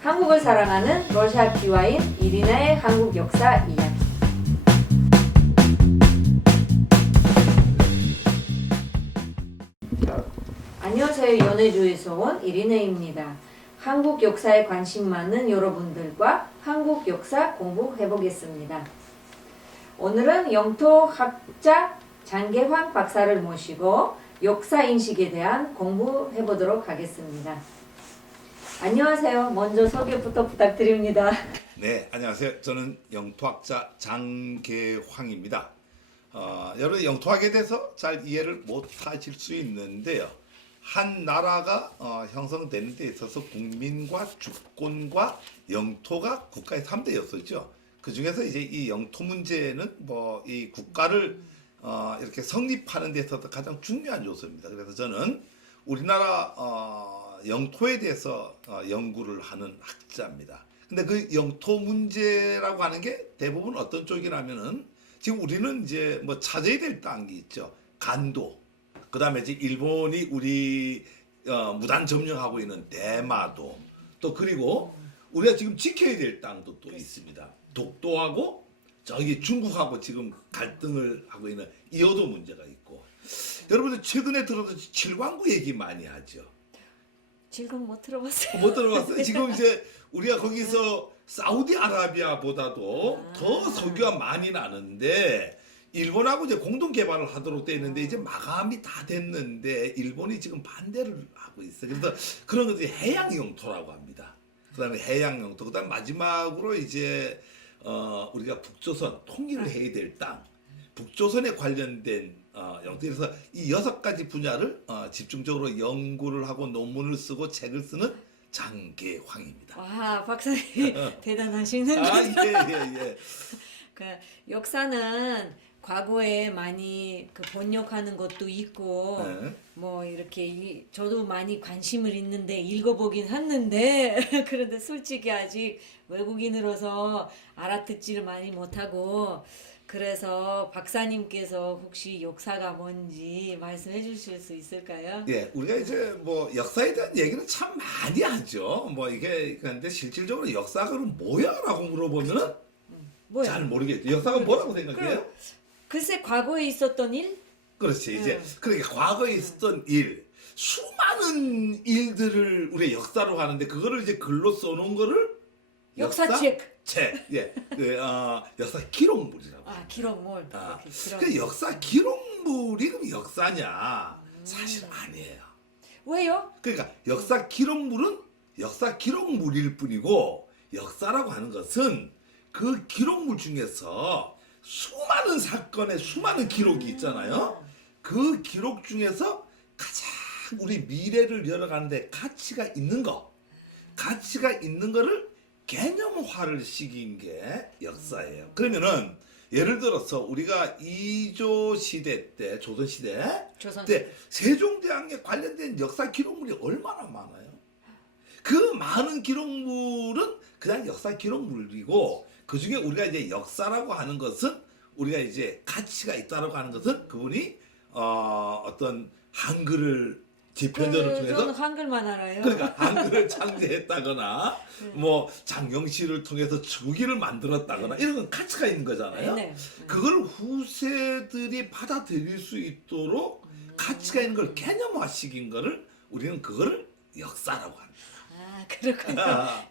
한국을 사랑하는 러시아 비와인 이리나의 한국 역사 이야기. 안녕하세요. 연해주에서 온 이리나입니다. 한국 역사에 관심 많은 여러분들과 한국 역사 공부해 보겠습니다. 오늘은 영토학자 장계환 박사를 모시고 역사 인식에 대한 공부해 보도록 하겠습니다. 안녕하세요. 먼저 소개부터 부탁드립니다. 네, 안녕하세요. 저는 영토학자 장계황입니다. 여러분 영토학에 대해서 잘 이해를 못하실 수 있는데요. 한 나라가 형성되는 데 있어서 국민과 주권과 영토가 국가의 3대 요소죠. 그 중에서 이제 이 영토 문제는 뭐 이 국가를 이렇게 성립하는 데 있어서 가장 중요한 요소입니다. 그래서 저는 우리나라 영토에 대해서 연구를 하는 학자입니다. 근데 그 영토 문제라고 하는 게 대부분 어떤 쪽이라면은 지금 우리는 이제 뭐 찾아야 될 땅이 있죠. 간도. 그다음에 이제 일본이 우리 무단 점령하고 있는 대마도. 또 그리고 우리가 지금 지켜야 될 땅도 또 있습니다. 독도하고 저기 중국하고 지금 갈등을 하고 있는 이어도 문제가 있고. 여러분들 최근에 들어서 칠왕구 얘기 많이 하죠. 지금 못 들어봤어요. 못 들어봤어요. 지금 이제 우리가 거기서 사우디아라비아보다도 더 석유가 많이 나는데 일본하고 이제 공동 개발을 하도록 돼 있는데 이제 마감이 다 됐는데 일본이 지금 반대를 하고 있어요. 그래서 그런 것들이 해양 영토라고 합니다. 그다음에 해양 영토, 그다음 마지막으로 이제 우리가 북조선 통일을 해야 될 땅, 북조선에 관련된 영토에서 이 6가지 분야를 집중적으로 연구를 하고 논문을 쓰고 책을 쓰는 장계황입니다. 와, 박사님 대단하시는 거죠? 예. 그 역사는 과거에 많이 그 번역하는 것도 있고 네. 뭐 이렇게 저도 많이 관심을 있는데 읽어보긴 했는데 그런데 솔직히 아직 외국인으로서 알아듣지를 많이 못하고 그래서 박사님께서 혹시 역사가 뭔지 말씀해 주실 수 있을까요? 예, 우리가 이제 뭐 역사에 대한 얘기는 참 많이 하죠. 뭐 이게 그런데 실질적으로 역사가 그럼 뭐야라고 물어보면은 뭐야? 잘 모르겠죠. 역사가 뭐라고 생각해요? 그럼 글쎄 과거에 있었던 일? 그렇지. 이제 그러니까 과거에 있었던 일, 수많은 일들을 우리가 역사로 하는데 그거를 이제 글로 써놓은 거를 역사책. 책, 예, 역사 기록물이라고. 기록물. 아, 이렇게 기록. 그 역사 기록물이 그럼 역사냐? 사실 아니에요. 왜요? 그러니까 역사 기록물은 역사 기록물일 뿐이고 역사라고 하는 것은 그 기록물 중에서 수많은 사건의 수많은 기록이 있잖아요. 그 기록 중에서 가장 우리 미래를 열어가는데 가치가 있는 거, 가치가 있는 거를 개념화를 시킨 게 역사예요. 그러면은 예를 들어서 우리가 이조 시대 때, 조선 시대 때 세종대왕에 관련된 역사 기록물이 얼마나 많아요. 그 많은 기록물은 그냥 역사 기록물이고 그 중에 우리가 이제 역사라고 하는 것은 우리가 이제 가치가 있다라고 하는 것은 그분이 어떤 한글을 제편전을 통해서 저는 한글만 알아요. 그러니까 한글을 창제했다거나 뭐 장영시를 통해서 주기를 만들었다거나 이런 건 가치가 있는 거잖아요. 네. 그걸 후세들이 받아들일 수 있도록 가치가 있는 걸 개념화시킨 거를 우리는 그거를 역사라고 합니다. 그렇군요.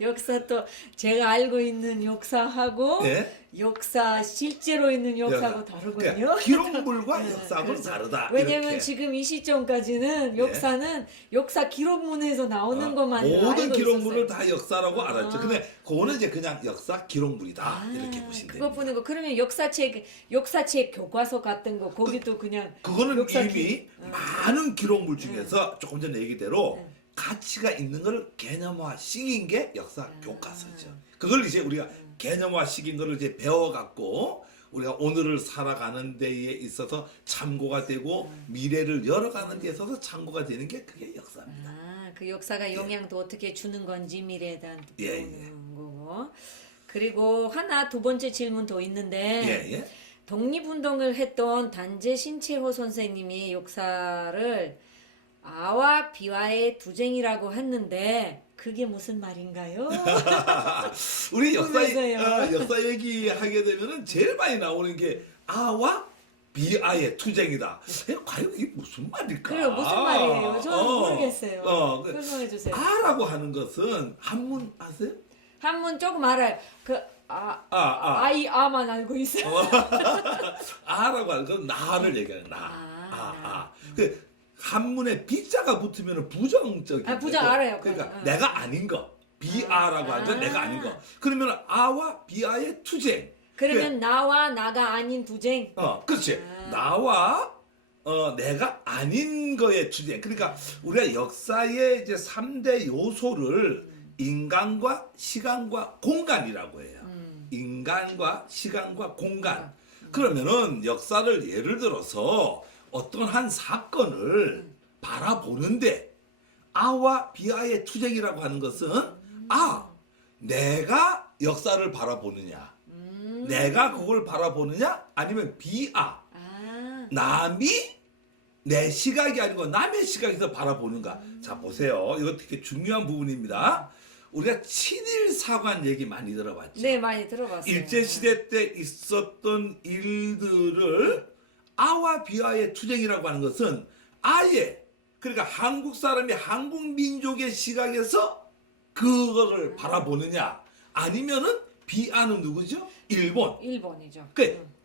역사 또 제가 알고 있는 역사하고 네? 역사 실제로 있는 역사하고 다르군요. 그러니까 기록물과 역사하고는 그렇죠. 다르다. 왜냐면 이렇게. 지금 이 시점까지는 역사는 역사 기록문에서 나오는 것만 모든 알고 기록물을 있었어요. 다 역사라고 알았죠. 근데 그거는 이제 그냥 역사 기록물이다 이렇게 보시면 그거 됩니다. 보는 거 그러면 역사책 교과서 같은 거 거기도 그냥 그거는 역사 이미 많은 기록물 중에서 조금 전에 얘기대로 가치가 있는 걸 개념화 시킨 게 역사 교과서죠. 그걸 이제 우리가 개념화 시킨 거를 이제 배워갖고 우리가 오늘을 살아가는 데에 있어서 참고가 되고 미래를 열어가는 데 있어서 참고가 되는 게 그게 역사입니다. 아, 그 역사가 영향도 어떻게 주는 건지 미래에 대한 예, 보는 거고. 그리고 하나 두 번째 질문 더 있는데 예, 예. 독립운동을 했던 단재 신채호 선생님이 역사를 아와 비와의 투쟁이라고 했는데 그게 무슨 말인가요? 우리 궁금해서요. 역사 얘기하게 되면은 제일 많이 나오는 게 아와 비아의 투쟁이다. 과연 이게 무슨 말일까? 그래요, 무슨 말이에요? 저는 모르겠어요. 그 설명해 주세요. 아라고 하는 것은 한문 아세요? 한문 조금 알아요. 아이아만 알고 있어요. 아라고 하는 건 나를 얘기하는 나. 나. 그 한문에 비자가 붙으면 부정적인. 부정 알아요. 그러니까 내가 아닌 거. 비아라고 하는 건 내가 아닌 거. 그러면 아와 비아의 투쟁. 그러면 나와 나가 아닌 투쟁. 그렇지. 나와 내가 아닌 거의 투쟁. 그러니까 우리가 역사의 이제 3대 요소를 인간과 시간과 공간이라고 해요. 인간과 시간과 공간. 그러면은 역사를 예를 들어서 어떤 한 사건을 바라보는데 아와 비아의 투쟁이라고 하는 것은 내가 역사를 바라보느냐, 내가 그걸 바라보느냐, 아니면 비아, 남이 내 시각이 아니고 남의 시각에서 바라보는가. 자, 보세요. 이거 되게 중요한 부분입니다. 우리가 친일사관 얘기 많이 들어봤죠. 네, 많이 들어봤어요. 일제시대 때 있었던 일들을 아와 비아의 투쟁이라고 하는 것은 아예, 그러니까 한국 사람이 한국 민족의 시각에서 그거를 바라보느냐, 아니면은 비아는 누구죠? 일본이죠.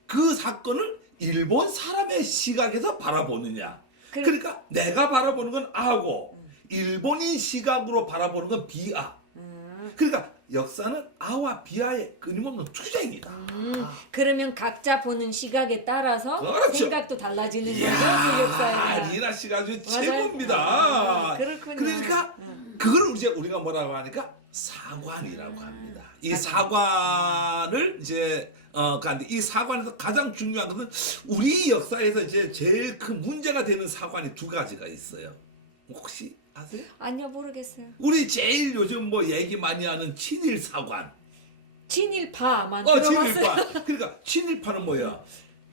그 사건을 일본 사람의 시각에서 바라보느냐. 그러니까 내가 바라보는 건 아고 일본인 시각으로 바라보는 건 비아. 그러니까 역사는 아와 비아의 끊임없는 투쟁이다. 그러면 각자 보는 시각에 따라서 그렇죠. 생각도 달라지는 거죠. 그 이야, 역사에. 리나 씨가 아주 맞아요. 최고입니다. 그렇군요. 그러니까 그걸 이제 우리가 뭐라고 하니까 사관이라고 합니다. 이 사관을 이제 근데 이 사관에서 가장 중요한 것은 우리 역사에서 이제 제일 큰 문제가 되는 사관이 두 가지가 있어요. 혹시 아세요? 아니요, 모르겠어요. 우리 제일 요즘 뭐 얘기 많이 하는 친일 사관. 친일파만 들어봤어요. 친일파. 그러니까 친일파는 뭐야?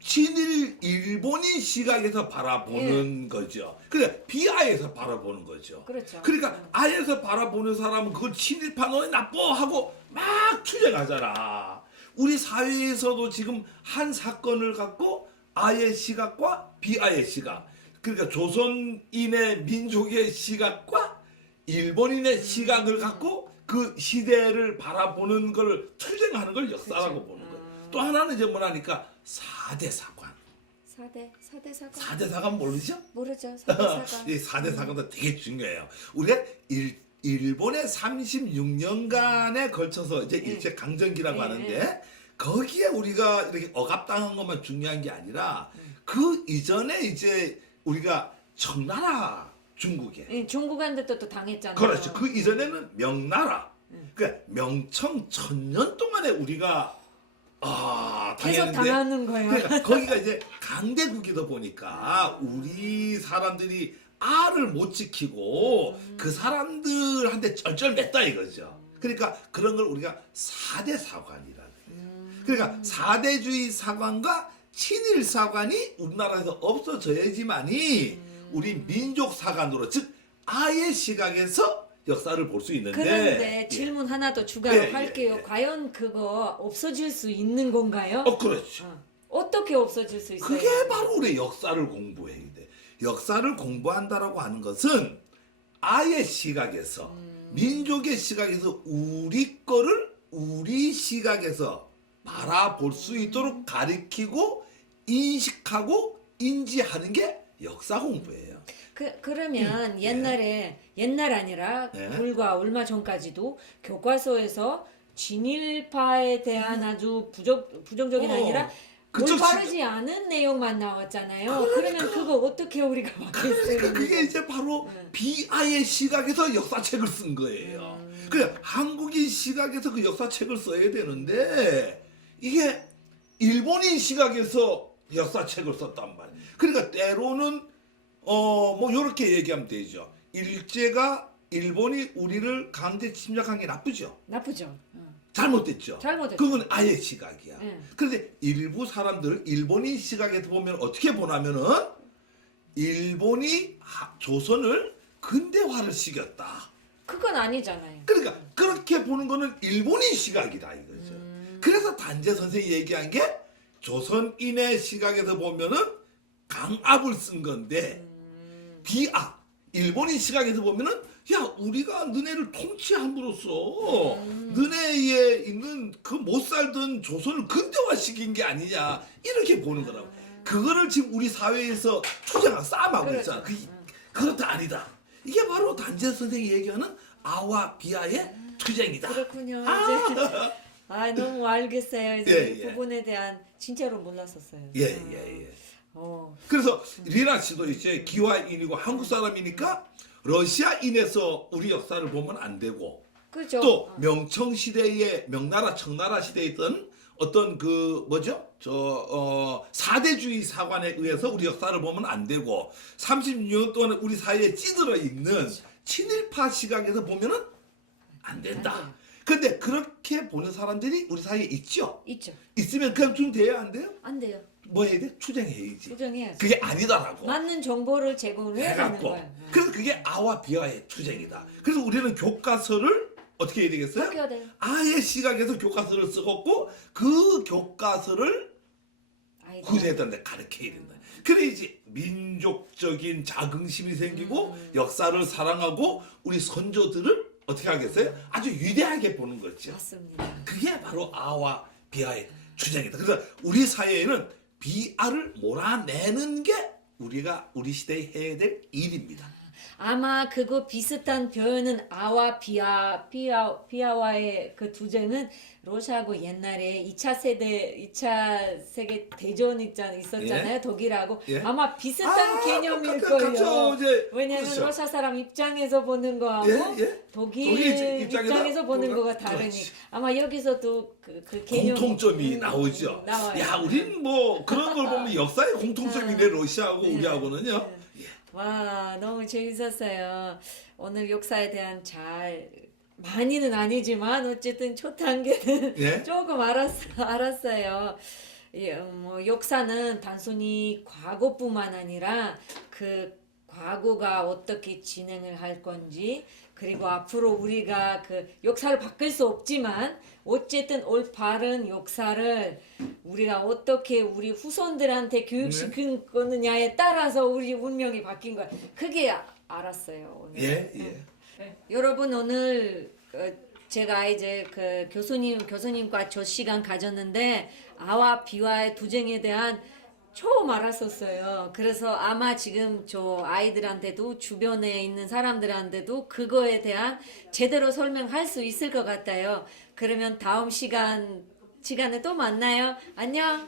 친일 일본인 시각에서 바라보는 거죠. 그래 비아에서 바라보는 거죠. 그렇죠. 그러니까 아에서 바라보는 사람은 그걸 친일파 너네 나빠 하고 막 투쟁하잖아. 우리 사회에서도 지금 한 사건을 갖고 아의 시각과 비아의 시각. 그러니까 조선인의 민족의 시각과 일본인의 시각을 갖고 그 시대를 바라보는 걸 투쟁하는 걸 역사라고 보는 거예요. 또 하나는 이제 뭐라니까 4대 사관. 4대 사관. 4대 사관 모르죠? 모르죠. 4대 사관. 이 4대 사관도 되게 중요해요. 우리가 일본의 36년간에 걸쳐서 이제 일제 강점기라고 하는데 거기에 우리가 이렇게 억압당한 것만 중요한 게 아니라 그 이전에 이제 우리가 청나라 중국에 중국한테도 또 당했잖아요. 그렇죠. 그 이전에는 명나라. 그러니까 명청 1000년 동안에 우리가 계속 당했는데 당하는 거예요. 그러니까 거기가 이제 강대국이다 보니까 우리 사람들이 알을 못 지키고 그 사람들한테 쩔쩔맸다 이거죠. 그러니까 그런 걸 우리가 4대 사관이라 그래요. 그러니까 4대주의 사관과 친일 사관이 우리나라에서 없어져야지만이 우리 민족 사관으로 즉 아의 시각에서 역사를 볼 수 있는데 그런데 질문 하나 더 추가로 할게요. 과연 그거 없어질 수 있는 건가요? 그렇죠. 어떻게 없어질 수 있어요? 그게 바로 우리 역사를 공부해야 돼. 역사를 공부한다라고 하는 것은 아의 시각에서 민족의 시각에서 우리 거를 우리 시각에서 바라볼 수 있도록 가리키고 인식하고 인지하는 게 역사 공부예요. 그러면 옛날 아니라 불과 얼마 전까지도 교과서에서 진일파에 대한 아주 부정적인 아니라 올바르지 않은 내용만 나왔잖아요. 그러면 그거 어떻게 우리가 맞겠어요? 그게 이제 바로 비아의 시각에서 역사책을 쓴 거예요. 그래 한국인 시각에서 그 역사책을 써야 되는데 이게 일본인 시각에서 역사책을 썼단 말이에요. 그러니까 때로는 뭐 이렇게 얘기하면 되죠. 일제가 일본이 우리를 강제 침략한 게 나쁘죠. 나쁘죠. 잘못됐죠. 잘못됐죠. 그건 아예 시각이야. 예. 그런데 일부 사람들 일본인 시각에서 보면 어떻게 보냐면은 일본이 조선을 근대화를 시켰다. 그건 아니잖아요. 그러니까 그렇게 보는 거는 일본인 시각이다 이거죠. 그래서 단재 선생이 얘기한 게 조선인의 시각에서 보면은 강압을 쓴 건데 비악 일본인 시각에서 보면은 야 우리가 너네를 통치함으로써 너네에 있는 그 못 살던 조선을 근대화시킨 게 아니냐 이렇게 보는 거라고. 그거를 지금 우리 사회에서 투쟁하고 싸움하고 그렇죠. 있잖아. 그렇다 아니다. 이게 바로 단재 선생이 얘기하는 아와 비아의 투쟁이다. 그렇군요. 아. 이제 너무 알겠어요. 이제 예, 이 예. 부분에 대한 진짜로 몰랐었어요. 예. 어. 그래서 리나 씨도 이제 기와인이고 한국 사람이니까 러시아인에서 우리 역사를 보면 안 되고 그죠. 또 명청 시대에 명나라 청나라 시대에 있던 어떤 그 뭐죠? 사대주의 사관에 의해서 우리 역사를 보면 안 되고 36년 동안 우리 사회에 찌들어 있는 친일파 시각에서 보면은 안 된다. 안 돼요. 근데 그렇게 보는 사람들이 우리 사회에 있죠. 있죠. 있으면 그냥 좀 돼요, 안 돼요? 안 돼요. 뭐 해야 돼? 추정해야지. 수정해야죠. 그게 아니다라고. 맞는 정보를 제공을 해야 되는 해갖고. 거예요. 그래서 그게 아와 비와의 투쟁이다. 그래서 우리는 교과서를 어떻게 해야 되겠어요? 어떻게 해야 돼요? 아예 시각에서 교과서를 쓰고 그 교과서를 아이들. 후세들한테 가르쳐야 된다. 그래야지 민족적인 자긍심이 생기고 역사를 사랑하고 우리 선조들을 어떻게 하겠어요? 아주 위대하게 보는 거죠. 맞습니다. 그게 바로 아와 비아의 투쟁이다. 그래서 우리 사회에는 비아를 몰아내는 게 우리 시대에 해야 될 일입니다. 아마 그거 비슷한 표현은 아와 비아와의 그 투쟁은 러시아하고 옛날에 2차 세계 대전 있었잖아요. 예. 독일하고 예. 아마 비슷한 개념일 각자 거예요. 이제 왜냐면 그렇죠. 러시아 사람 입장에서 보는 거하고 예. 독일 입장에서 보는 거가 다르니 그렇지. 아마 여기서도 그 개념 공통점이 나오죠. 나와요. 야, 우린 뭐 그런 걸 보면 역사의 공통점이네 러시아하고 네. 우리하고는요. 예. 와 너무 재밌었어요. 오늘 역사에 대한 많이는 아니지만 어쨌든 초단계는 예? 조금 알았어요. 뭐 역사는 단순히 과거뿐만 아니라 그 과거가 어떻게 진행을 할 건지 그리고 앞으로 우리가 그 역사를 바꿀 수 없지만 어쨌든 올바른 역사를 우리가 어떻게 우리 후손들한테 교육시킨 거느냐에 따라서 우리 운명이 바뀐 거야. 그게 알았어요 오늘. 예. 네. 여러분 오늘 제가 이제 그 교수님과 저 시간 가졌는데 아와 비와의 투쟁에 대한 처음 알았었어요. 그래서 아마 지금 저 아이들한테도 주변에 있는 사람들한테도 그거에 대한 제대로 설명할 수 있을 것 같아요. 그러면 다음 시간에 또 만나요. 안녕.